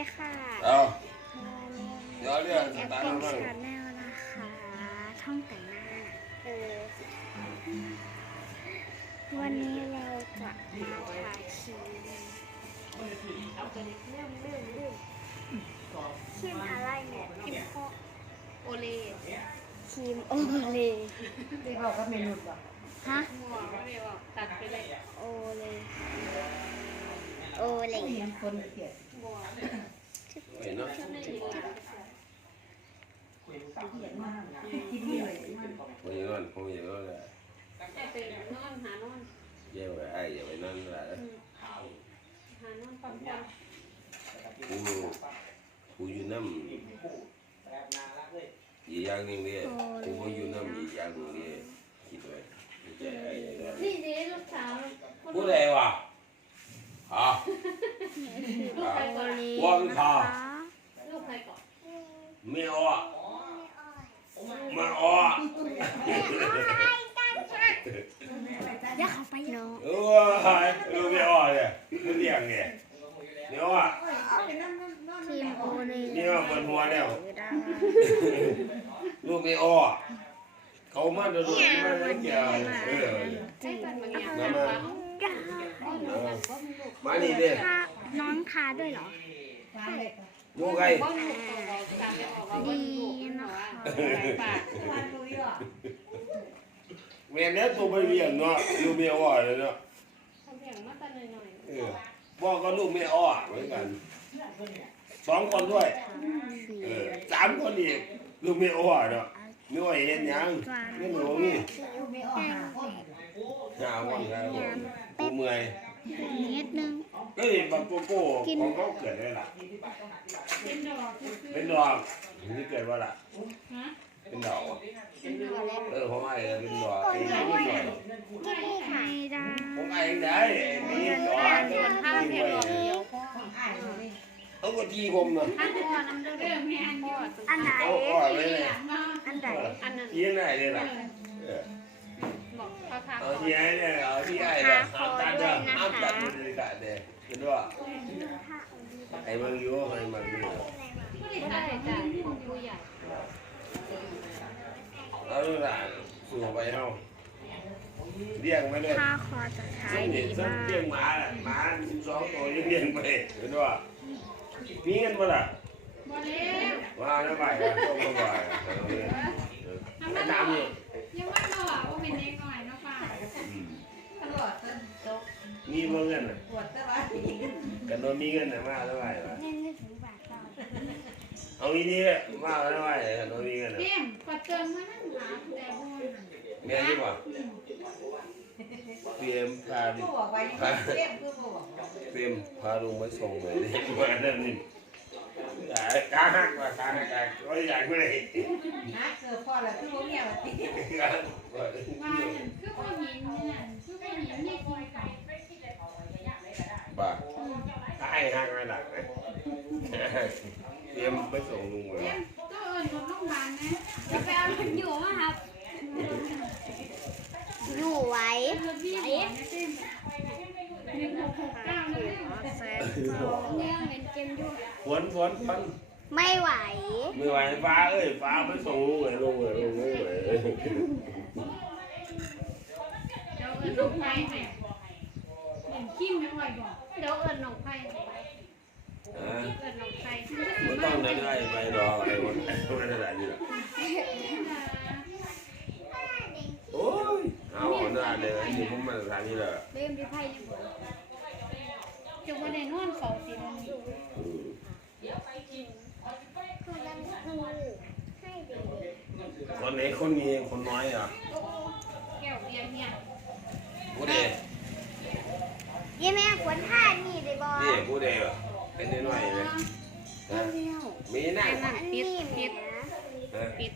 ดีค่ะเอาวันนี้เดี๋ยวเรื่องสแอปตาร์เป็นทมั่งชาแนลนะคะท่องแต่งหน้าเออวันนี้เราจะมาทาครีมครีมอะไรเนี่ยครีมโอเลครีมโอเลที่บอกก็เมนูบอกฮะหัวไม่ได้บอกตัดไปเลยโอเลโอเลเห็นคนเกลียดหัว เห็นเนาะเกลียดมากกินเลยผมยังนอนผมยังนอนเลยแต่ไปนอนหานอนเย่ไปไอ้อย่าไปนอนเลยหานอนปั๊มปั๊มกูกูอยู่น้ำอีกอย่างหนึ่งเนี่ยกูก็อยู่น้ำอีกอย่างหนึ่งเนี่ยคิดไว้ไม่ใช่ไอ้อย่างนั้น นี่เด็ลูกสาว พูดอะไรวะอะ ลูกใคร ก่อนว่าเป็นข่าวลูกใครก่อนไม่อ้อมาอ้ออย่าเข้าไปเนาะเออเออไม่อ้อเลยมันเรียกเนี่ยเนี่ยอ้อครีมโอเลนี่ว่าบนหัวแล้วได้ลูกไม่อ้อเขามาโดนมาเลยแกเออใช่กันบางอย่างน้ำปั๊มามปั๊มมานี่เด้ทาน้องทาด้วยเหรอ ดูใครบ้านลูกบอกตามไปออกว่าบ้านลูกเนาะปากวันลุยอะแม่เนี้ยตัวไปเรียนเนาะลูกไม่อ้อเลยเนาะเขาเพียงมาแต่หน่อยเออบอกก็ลูกไม่อ้อเหมือนกันสองคนด้วยเออสามคนอีกลูกไม่อ้อเนาะไม่ว่าเห็นยังไม่หนูนี่ไม่ออกหาคนหาวันแล้วกูเมื่อย นิดนึงก็เห็นบางโกโก้ของเขาเกิดได้ล่ะๆเป็นดอกเป็นดอกนี่เกิดว่าล่ะ ฮะเป็นดอกเป็นดอกแล้วเออของไอ้เป็นดอกไอ้นี่เป็นดอกไม่ได้ของไอ้ได้มีดอกถ้าเพียงดอกเดียวของอ้ายเลยเอาก็ทีผมเนาะท่านพ่อน้ำเดือดเรื่องแม่พ่ออันไหนเอาอ้อไว้เลยอันไหนอันนั้นทีไหนเลยล่ะ เออบอกพาพาเอาที่ไอ้เนี่ยเอาที่ไอ้เนี่ยเอาตัดเนี่ยเอาตัดเลยกันเนี่ยเป็นว่าไอ้บางอยู่ไอ้บางอยู่ผู้ใหญ่จ้ะของผู้ใหญ่เอาลูกหลานสู่ไปเฮาเลี้ยงไว้เลยผ้าคอจะใช้ซึ่งดีนี่ซึ่งมากเลี้ยงหมาน่ะหมาสิบสองตัวยังเลี้ยงไปเห็นว่ามีเงินบ่ล่ะบ่เลี้ยงว่าน้ำใบอะต้มน้ำใบอะไอ้น้ำนี่ยังไม่มาว่าว่า มีบ่เงินน่ะปวดตลอดกันโดนมีเงินน่ะมาน้ำใบล่ะเงินนึกถึงบาทเราเอาอีนี่มาน้ำใบกันโดนมีเงินน่ะเต็มปัดเติมมานั่งหาแต่บ่นั่นแม่นี่บ่เตรียมพาดิผู้บอกไว้นี่เรียกผู้บอกเตรียมพาลุงไปส่งเลยดิมานั่นนี่ขาหักว่าขาหักก็อยากไม่ได้นะเจอพ่อแล้วคือว่าเมียว่าตีว่านั่นคือผู้หญิงนี่นั่นคือผู้หญิงนี่กินไก่ายหักไม่หลักเลยเตรียมไปส่งลุงเลยเต็มต้องเอิ้นรถโรงพยาบาลนะจะไปเอารถอยู่มาครับอยู่ไว้รถพี่เต็มหนึ่งหกหกเก้านะแซ่เนี่ยเห็นเกมอยู่ฝนฝนฝนไม่ไหวไม่ไหวฟ้าเอ้ยฟ้าไปส่งลุงเลยลุงเลยลุงเลยเดี๋ยวเอิ้นน้องไผ่ให้เห็นคิมไม่ไหวบอกเดี๋ยวเอิ้นน้องไผ่ให้อ่าเอิ้นน้องไผ่ ไม่ต้องได้ได้ไปรอไอ้วันไม่ได้ได้นี่หรอโอ้ยเอาหน้เลยนี่ผมมาทางนี้แหละเล่มที่ไผ่ยังบอกจะว่าได้นอนเฝ้าสินั่นคือยังคือให้ดีคนไหนคนมีคนน้อยอะแก้วเบียร์เนี่ยผู้ใดย์ยี่แม่ควรท่านี่เลยบอนี่ผู้ใดอะ เป็นน้อยๆเลยเร็วมีนั่งนั่นปิดปิดปิด